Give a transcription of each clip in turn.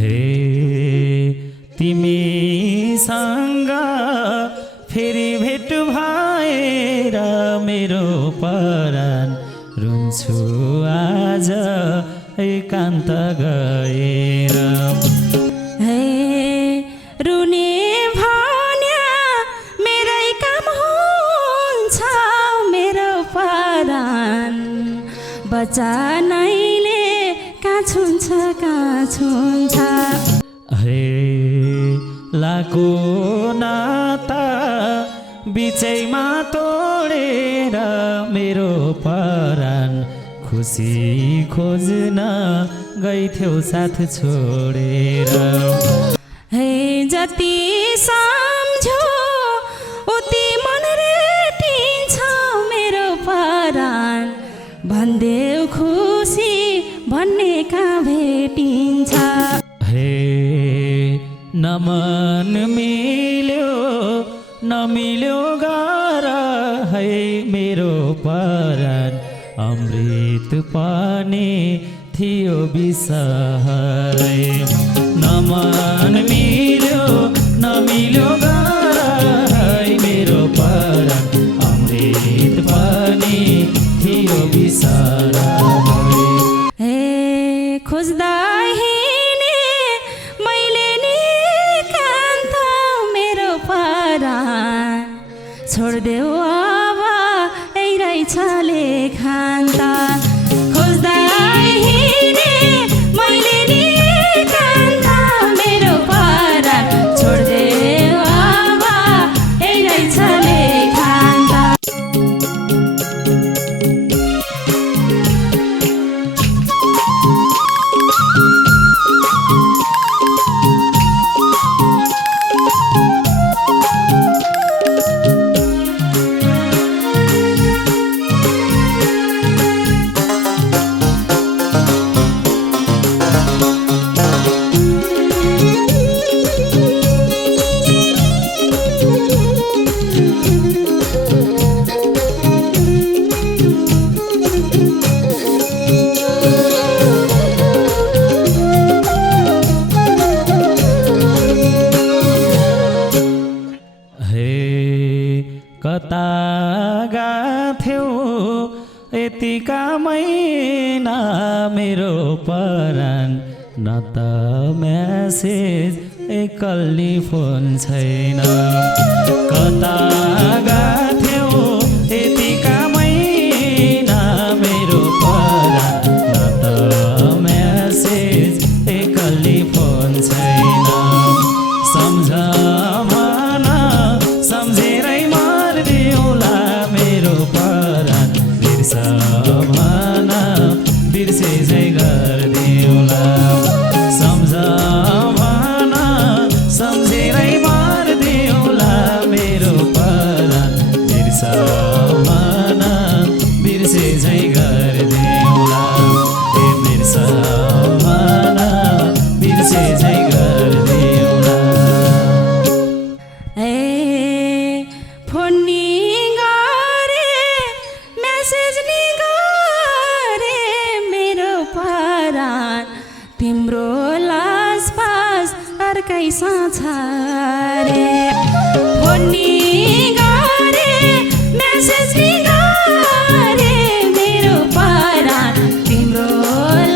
हे तिमीसँग फेरि भेट भएर मेरो परान रुन्छु आज एकान्त गएर। हे रुने भन्या मेरै काम हुन्छ मेरो परान बचानैले कहाँ छुन्छ हे लाको नाता बिचैमा तोडेर मेरो परान खुसी खोज्न गइथ्यौ साथ छोडेर। हे जति सम्झो उति मन रेटिन्छ मेरो परान भन्देऊ खुसी भन्ने कहाँ भेटिन्छ। हे नमन मिल्यो नमिल्यो गर है मेरो परान अमृत पानी थियो बिसहरै। नमन मिल्यो नमिल्यो गर है मेरो परान अमृत पानी थियो बिसहरै। हे खोज्दा हिँडे मैले नि कान्त मेरो परान छोड्देऊ अब यही रहेछ लेखान्त। खोज्दा हिँडे मैले नि कान्त मेरो परान छोड्देऊ अब यही रहेछ लेखान्त। कता गाथ्यौ यतिका महिना मेरो परान न त म्यासेज एकल्ली फोन छैन। कता गाथ्यौ यतिका महिना मेरो परान न त म्यासेज एकल्ली फोन छैन। सम्झना सम्झेरै मार्दिउला मेरो परान बिर्सना बिर्से झै गर्दिउला। सम्झना सम्झेरै मार्दिउला मेरो परान बिर्सना बिर्से झै गर्दिउला। ए बिर्सना बिर्से झै गर्दिउला। फोन नि गरे मेसेज नि गरे मेरो परान तिम्रो लास पास अर्कैसँग छ रे। फोन नि गरे मेसेज नि गरे मेरो परान तिम्रो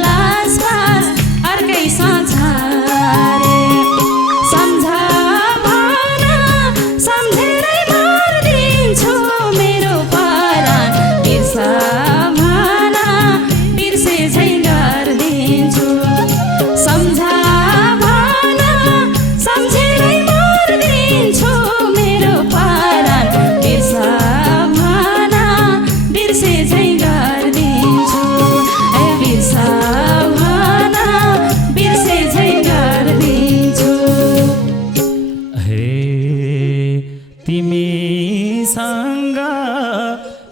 लास पास अर्कैसँग छ रे। सम्झेरै मार्दिन्छु मेरो परान बिर्सना बिर्से झै गर्दिन्छु। सम्झना सम्झेरै मार्दिन्छु मेरो परान बिर्सना बिर्से झै गर्दिन्छु। बिर्सना बिर्से झै गर्दिन्छु। हे तिमीसँग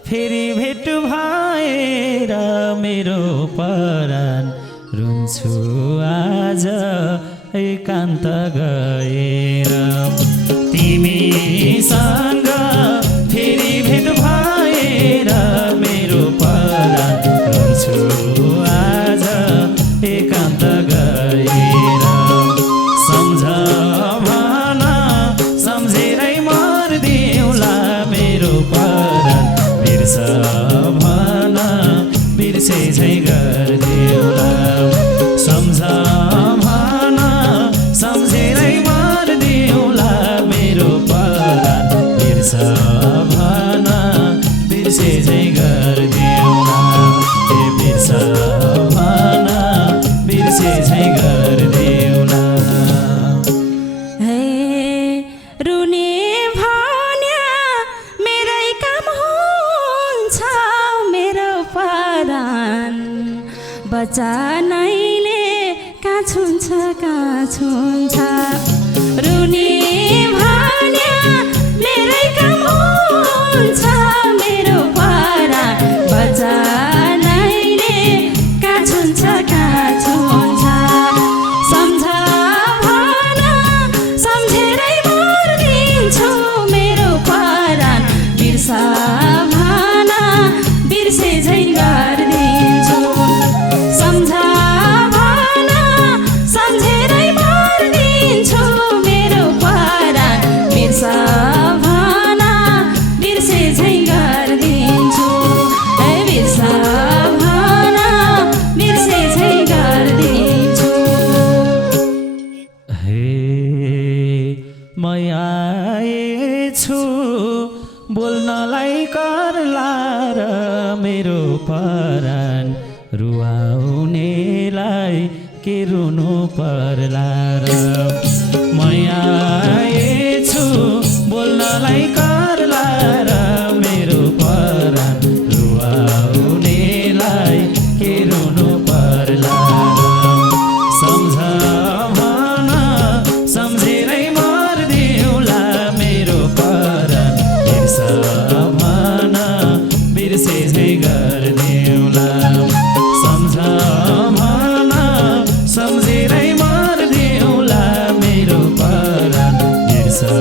फेरि भेट भएर मेरो परान रुन्छु आज एकान्त गएर। तिमीसँग फेरि भेट भएर मेरो परान रुन्छु आज एकान्त गएर। बिर्सा भन बिर्से झै गर्देऊला सम्झा भन सम्झेरै मर्देऊला मेरो परान बिर्सा भन बिर्से झै गर्देऊला ए बिर्सा भन बिर्से झै गर्देऊला रुने भन्या मेरै काम हुन्छ मेरो परान बचानैले कहाँ छुन्छ रुने भन्या मेरै काम हुन्छ मेरो परान बचानैले कहाँ छुन्छ सम्झा भन सम्झेरै मर्दिन्छु मेरो परान बिर्सा भन बिर्से झै गर्दिन्छु सम्झा भन सम्झेरै मर्दिन्छु मेरो परान बिर्सा भन बिर्से झै गर्दिन्छु बिर्सा भन बिर्से झै गर्दिन्छु म आएछु बोल्नलाई कर्ला र मेरो परान रुवाउनेलाई के रुनु पर्ला र म आएछु बोल्नलाई कर्ला र मेरो परान रुवाउनेलाई के रुनु पर्ला सम्झा भन सम्झेरै मर्देऊला मेरो परान बिर्सा भन बिर्से झै गर्देऊला सम्झा भन सम्झेरै मर्देऊला मेरो परान बिर्सा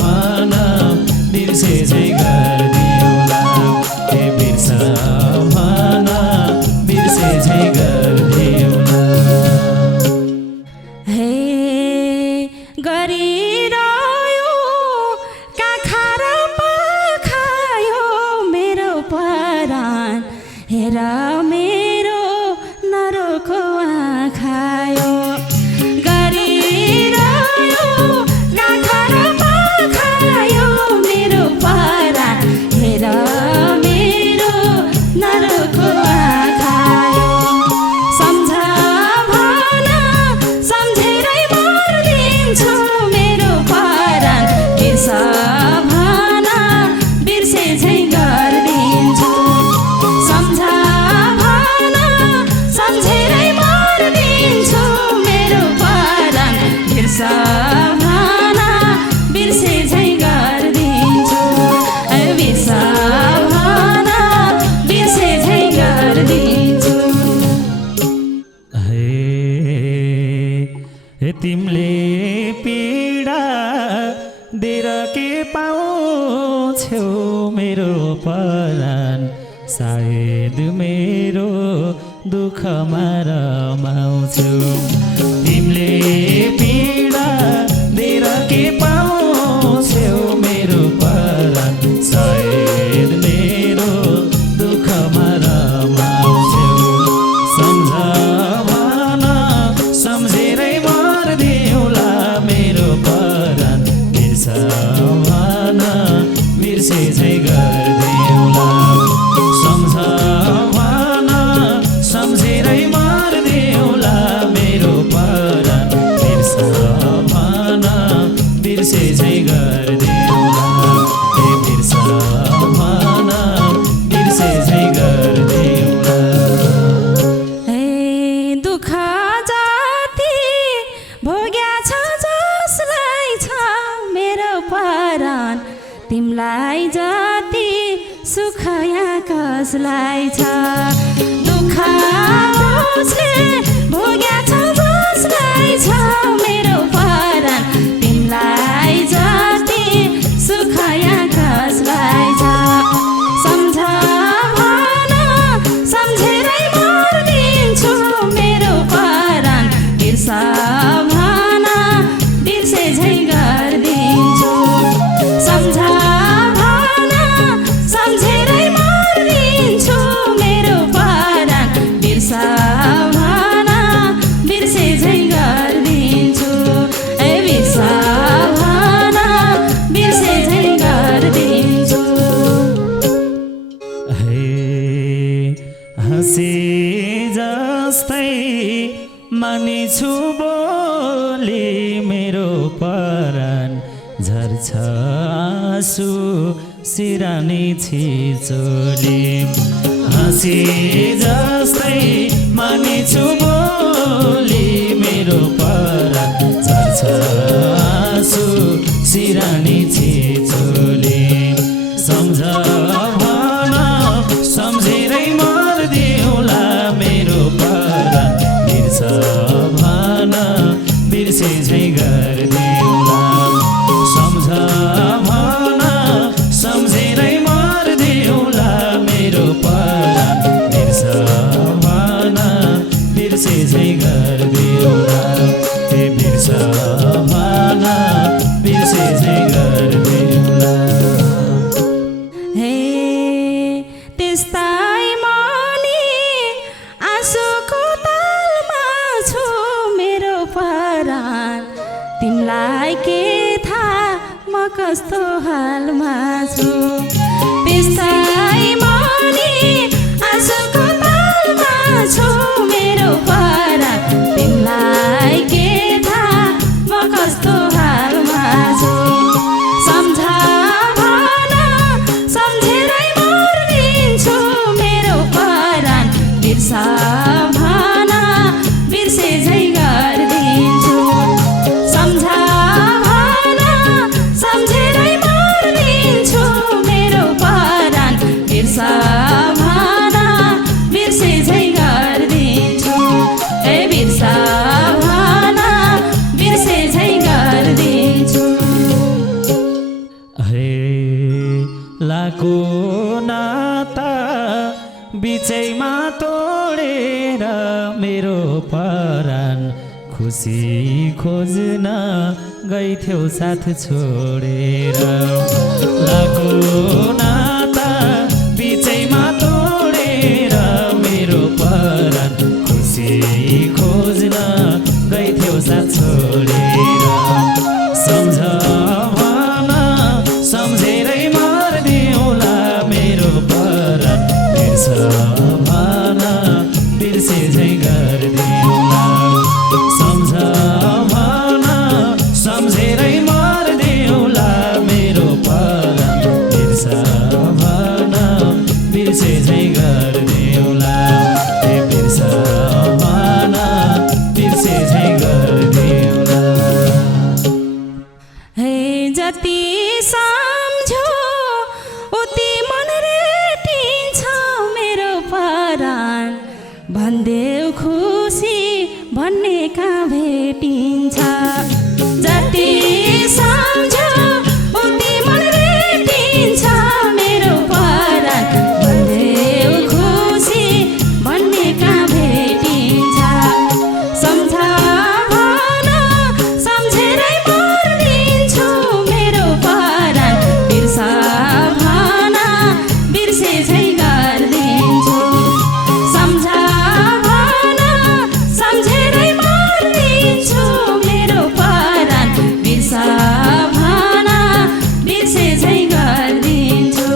भन बिर्से झै गर्देऊला ए बिर्सा भन बिर्से झै गर्देऊला गरिरह्यो काखा र पाखायो मेरो परान हेर मेरो नरोको आँखायो गरिरह्यो काखा र पाखायो मेरो परान हेर मेरो नरोको आँखायो सम्झा भन सम्झेरै मर्दिन्छु मेरो परान बिर्सा भन बिर्से झै गर्दिन्छु सम्झा भन सम्झेरै मर्दिन्छु मेरो परान बिर्सा भन बिर्से झै गर्दिन्छु बिर्सा भन बिर्से झै गर्दिन्छु तिमीले पीडा दिएर के पाउँछौ मेरो परान सायद मेरो दुःखमा रमाउँछौ तिमीले पीडा दिएर के पाउँछौ मेरो परान सायद मेरो दुःखमा रमाउँछौ सम्झा भन सम्झेरै मर्देऊला मेरो परान बिर्सा भन बिर्से झै गर्देऊला सम्झा भन सम्झेरै मर्देऊला मेरो परान बिर्सा भन बिर्से झै गर्देऊला ए बिर्सा भन बिर्से झै गर्देऊला दुःख जाति भोग्या छ जसलाई छ मेरो परान तिमलाई जाति सुख यहाँ कसलाई छ दुःख उसले भोग्या छ जसलाई छ मेरो परान तिमलाई जाति सुख यहाँ कसलाई छ सम्झा भन सम्झेरै मर्दिन्छु मेरो परान बिर्सा भन बिर्से झै गर्दिन्छु सम्झा भन सम्झेरै बोली मेरो परान झर्छ आँसु सिरानी छिचोली हाँसी जस्तै मानिछु बोली मेरो परान झर्छ आँसु सिरानी छिचोली सम्झ भन सम्झेरै मर्दिउँला मेरो परान बिर्छ भन बिर्से झै गर्दिउँला सम्झ भन सम्झेरै मर्दिउँला मेरो परान बिर्छ भन बिर्से झै गर्दिउँला ए बिर्छ भन बिर्से झै गर्दिउँला हे त्यस्तै मनी आँसुको तालमा छु मेरो परान तिमीलाई के थाहा म कस्तो हालमा छु त्यस्तै मनी आँसुको तालमा छु मेरो परान तिमीलाई के थाहा म कस्तो हालमा छु सम्झ भन सम्झेरै मर्दिन्छु मेरो परान बिर्स भन बिर्से झै गर्दिन्छु सम्झ भन सम्झेरै मर्दिन्छु मेरो परान बिर्स भन बिर्से झै गर्दिन्छु ए बिर्स भन बिर्से झै गर्दिन्छु हे लाको नाता बिचैमा तोडेर मेरो परान खुसी खोज्न गइथ्यौ साथ छोडेर लाको नाता बिचैमा तोडेर मेरो परान खुसी खोज्न गइथ्यौ साथ छोडेर सम्झ भन सम्झेरै मर्दिउँला मेरो परान बिर्स भन बिर्से झै गर्दिउँला सम्झ भन सम्झेरै मर्दिउँला मेरो परान बिर्स भन बिर्से झै गर्दिउँला ए बिर्स भन बिर्से झै गर्दिउँला हे जति सम्झो उति मन रेटिन्छ मेरो परान भन्देऊ खुसी भन्ने कहाँ भेटिन्छ जति सम्झो उति मन रेटिन्छ मेरो परान भन्देऊ खुसी भन्ने कहाँ भेटिन्छ सम्झ भन सम्झेरै मर्दिन्छु मेरो परान बिर्स भन बिर्से झै गर्दिन्छु सम्झ भन सम्झेरै मर्दिन्छु मेरो परान बिर्स भन बिर्से झै गर्दिन्छु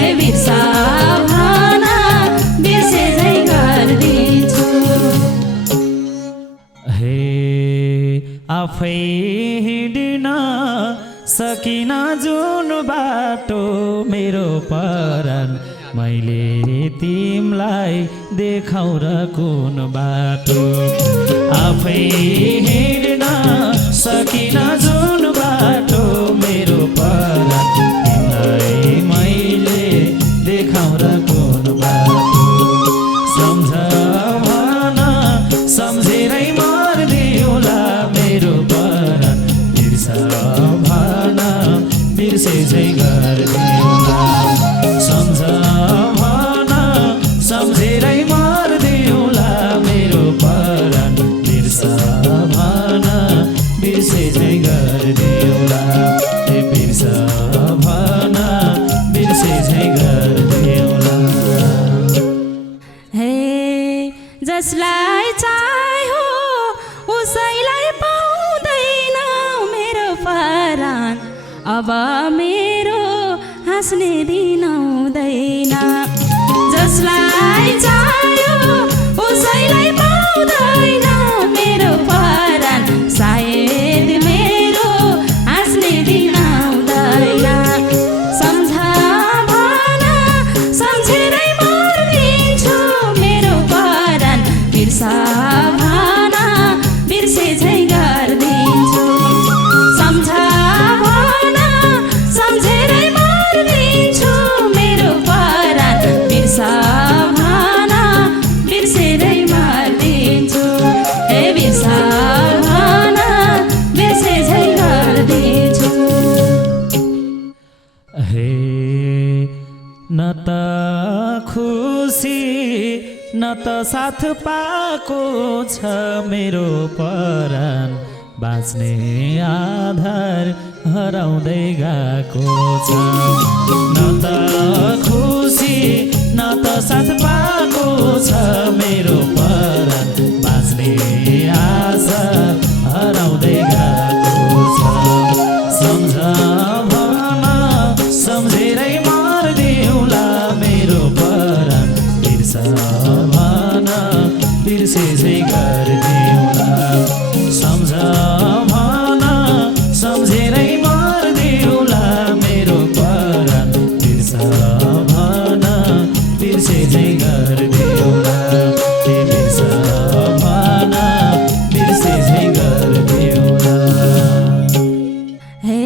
ए बिर्स भन बिर्से झै गर्दिन्छु हे आफै हिँड्न सकिन जुन बाटो मेरो परान मैले तिमलाई देखाउ र कुन बाटो आफै हिँड्न सकिन जुन बाटो मेरो परान तिमीलाई मैले देखाउ र कुन बाटो सम्झ भन सम्झेरै मर्दिउँला मेरो परान बिर्स भन बिर्से झै गर्दिउँला सम्झ भन सम्झेरै मर्दिउँला मेरो परान बिर्स भन बिर्से झै गर्दिउँला ए बिर्स भन बिर्से झै गर्दिउँला हे जसलाई चाह्यो उसैलाई पाउँदैन मेरो परान अब मेरो हाँस्ने दिन आउँदैन जसलाई चाह्यो उसैलाई पाउँदैन मेरो परान सायद न त साथ पाएको छ मेरो परान बाँच्ने आधार हराउँदै गएको छ न त खुसी न त साथ पाएको छ मेरो परान बाँच्ने आशा हराउँदै गएको छ सम्झ भन सम्झेरै मार्दिउँला मेरो परान बिर्स भन बिर्से झै गरिदिउँला सम्झ भन सम्झेरै मार्दिउँला मेरो परान बिर्स भन बिर्से झै गरिदिउँला बिर्स भन बिर्से झै गरिदिउँला हे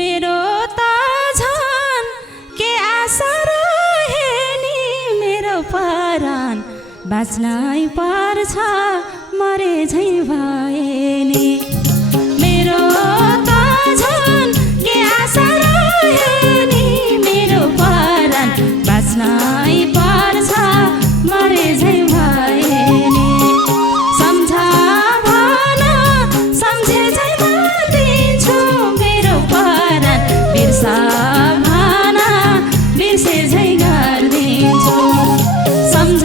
मेरो त झन् के आशा रहे नि मेरो परान बाँच्नै पर्छ मरे झै भए नि मेरो त झन् के आशा रहे नि मेरो परान बाँच्नै पर्छ मरे झै भए नि सम्झ भन सम्झे झै मार्दिन्छु मेरो परान बिर्स भन बिर्से झै गरिदिन्छु सम्झ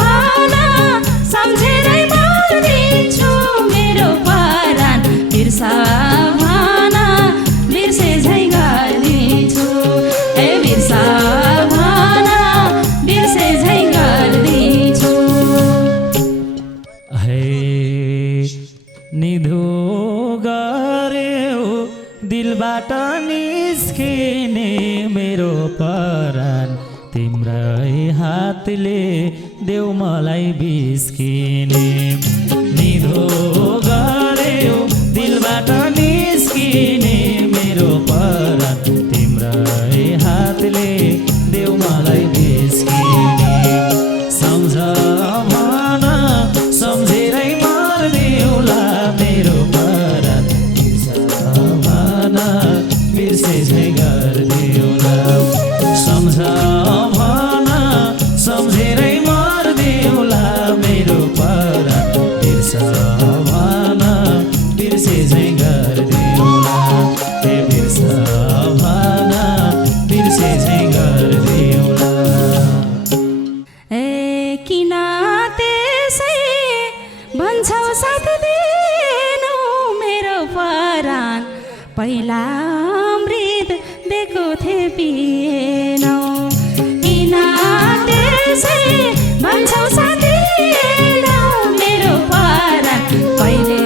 भन सम्झेरै मार्दिन्छु मेरो परान बिर्स भन बिर्से झै गरिदिन्छु ए बिर्स भन बिर्से झै गरिदिन्छु हे निधो गर्यो दिलबाट निस्किने मेरो परान तिम्रै हातले देऊ मलाई बिस्किने निधो गर्यो दिलबाट निस्किने मेरो परान तिम्रै हातले देऊ मलाई बिस्किने सम्झ भन सम्झेरै मार्दिउँला मेरो परान बिर्स भन बिर्से झै गरिदिउँला सम्झ भन सम्झेरै मार्दिउँला मेरो परान बिर्स भन बिर्से झै गरिदिउँला ए बिर्स भन बिर्से झै गरिदिउँला ए किन त्यसै भन्छौ साथ दिनु मेरो परान पहिला अमृत दिएको थिए पिएनौ किन त्यसै भन्छौ साथ दिनु मेरो परान पहिले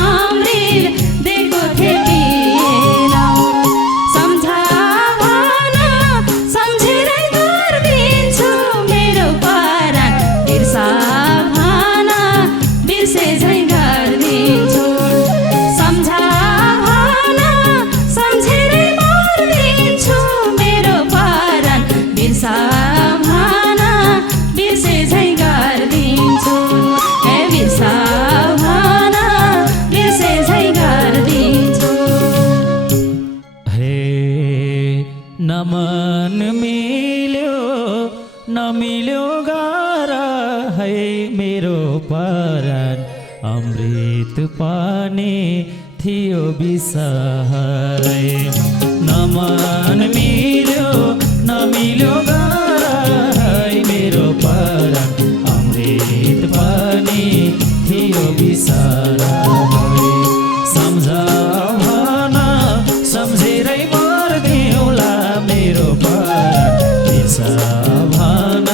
अमृत दिएको थिए पिएनौ सम्झ भन सम्झेरै गरिदिन्छु मेरो परान बिर्स भन बिर्से झै गरिदिन्छु सम्झ भन सम्झेरै मार्दिन्छु मेरो परान बिर्स भन बिर्से झै गरिदिन्छु ए बिर्स भन बिर्से झै गरिदिन्छु हे नमन मिल्यो नमिल्यो गार है मेरो परान अमृत पानी थियो बिसहरै नमन मिल्यो नमिल्यो गार है मेरो परान अमृत पानी थियो बिसहरै सम्झ भन सम्झेरै मार्दिउँला मेरो परान बिर्स भन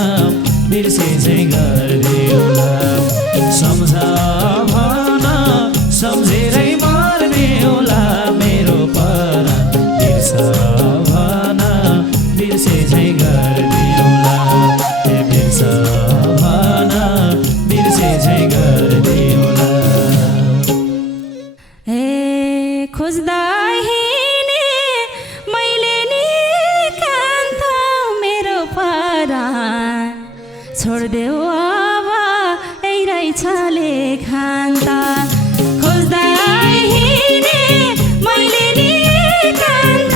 बिर्से झै गरिदिउँला सम्झ भन सम्झेरै मार्दिउँला मेरो परान बिर्स भन बिर्से झै गरिदिउँला ए बिर्स भन बिर्से झै गरिदिउँला हे खोज्दा हिँडे मैले नि कान्त मेरो परान छोडिदेऊ अब यही रहेछ लेखान्त खोज्दा हिँडे मैले नि कान्त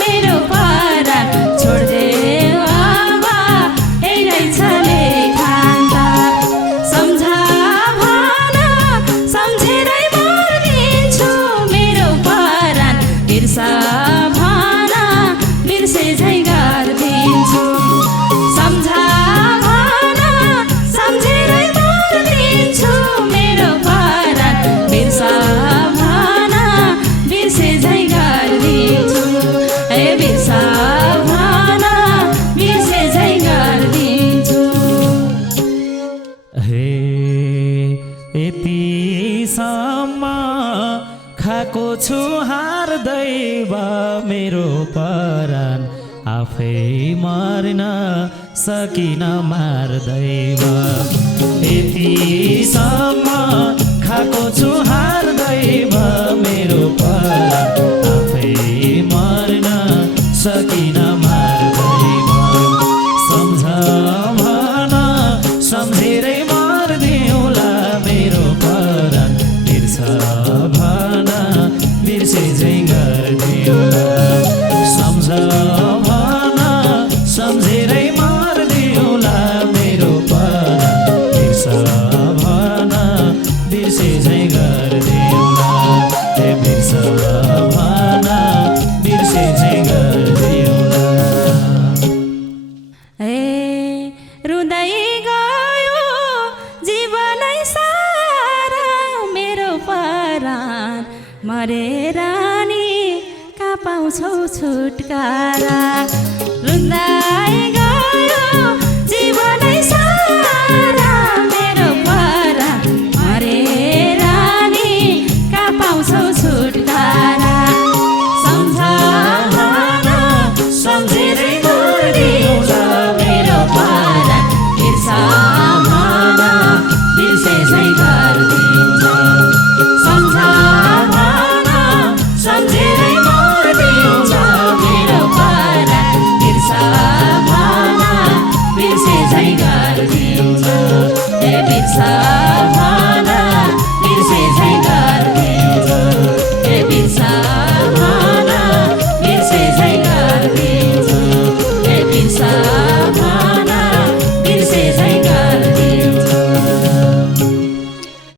मेरो परान छोडिदेऊ अब यही रहेछ लेखान्त खाएको छु हार दैव मेरो परान आफै मर्न सकिन मार्दैव यतिसम्म खाएको छु हार दैव मेरो परान आफै मर्न सकिन मार्दैव सम्झ भन सम्झेरै मर्दिउँला मेरो परान बिर्स भन बिर्से झै गर्दिउँला सम्झ भन सम्झेरै मर्दिउँला मेरो परान बिर्स भन बिर्से झै गर्दिउँला बिर्स भन बिर्से झै गर्दिउँला रुँदै गयो जीवनै सारा मेरो परान मरेर नि कहाँ पाउँछौ छुटकारा रुँदा